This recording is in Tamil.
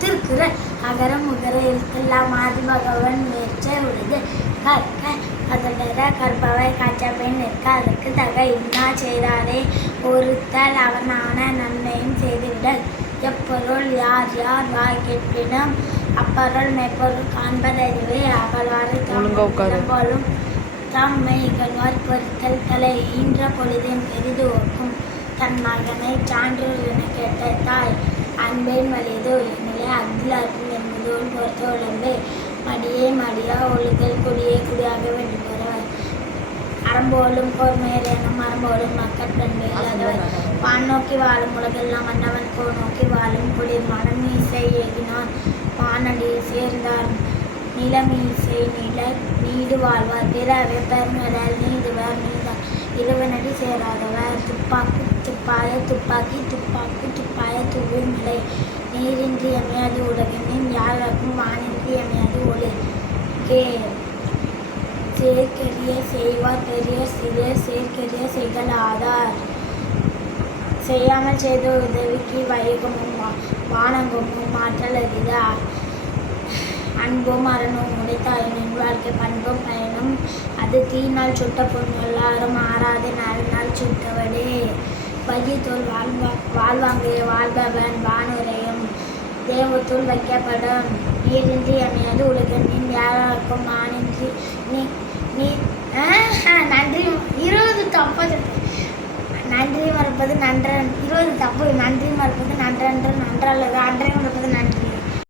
திருக்குறள் அகரம் உகர எழுத்தெல்லாம் ஆதி பகவன் முயற்சி உடையது கற்க அதனர கற்பவை காய்ச்ச பெண் நிற்க அதற்கு தக இன்னா செய்தாரே ஒருத்தல் அவனான நன்மையும் செய்துவிடல் எப்பொருள் யார் யார் வாய் கேட்பினும் அப்பொருள் மெய்ப்பொருள் காண்பதறிவே அகழ்வாறு போலும் தம்மை இகழ்வார் பொறுத்தல் தலை ஈன்ற பொழுதின் பெரிது ஒக்கும் தன் மகனை சான்றோர் என கேட்ட தாய் அன்பேன் வலியதோ என்னிலே அகில் அற்பும் என்பதோடு பொறுத்த உழம்பே மடியே மடியா ஒழுதல் குடியே குடியாக வேண்டும் பெறுவர் அறம்போலும் கோர்மையர் எனும் மரம்போலும் மக்கள் பண்பு இல்லாதவர் வான் நோக்கி வாழும் உலகெல்லாம் மன்னவன் கோ நோக்கி வாழும் குளிர் மனம் மீசை ஏகினான் வானடி சேர்ந்தார் நிலமீசை நில நீடு வாழ்வார் பிறவே பெருமிடல் நீடுவர் நீதான் இருவனடி சேராதவர் துப்பாக்கு துப்பாய துப்பாக்கி துப்பாக்கு துப்பாய துவில் நிலை நீரின்றி அமையாது உலகினின் யாருக்கும் வானின்றி அமையாது ஒளி கே சேர்க்கரிய செய்வார் பெரியர் சிறியர் சேர்க்கரிய செய்தல் ஆதார் செய்யாமல் செய்த உதவிக்கு வையகமும் வானகமும் மாற்றல் அறிதா அன்பும் அறனும் உடைத்தாயினின் வாழ்க்கை பண்பும் பயனும் அது தீனால் சுட்ட பொண்ணு எல்லாரும் ஆறாது நாள் சுட்டவடே வையத்தோல் வாழ்வாங்கு வாழ்பவன் வானுரையும் தேவத்தோல் வைக்கப்படும் நீரின்றி அமையாது உலகின் யாருக்கும் மானின்றி நீ நன்றி 20 தப்பு நன்றி மறுப்பது நன்றன் 20 தப்பு நன்றி மறுப்பது நன்றன்று நன்றல்லது அன்றை மறுப்பது நன்றி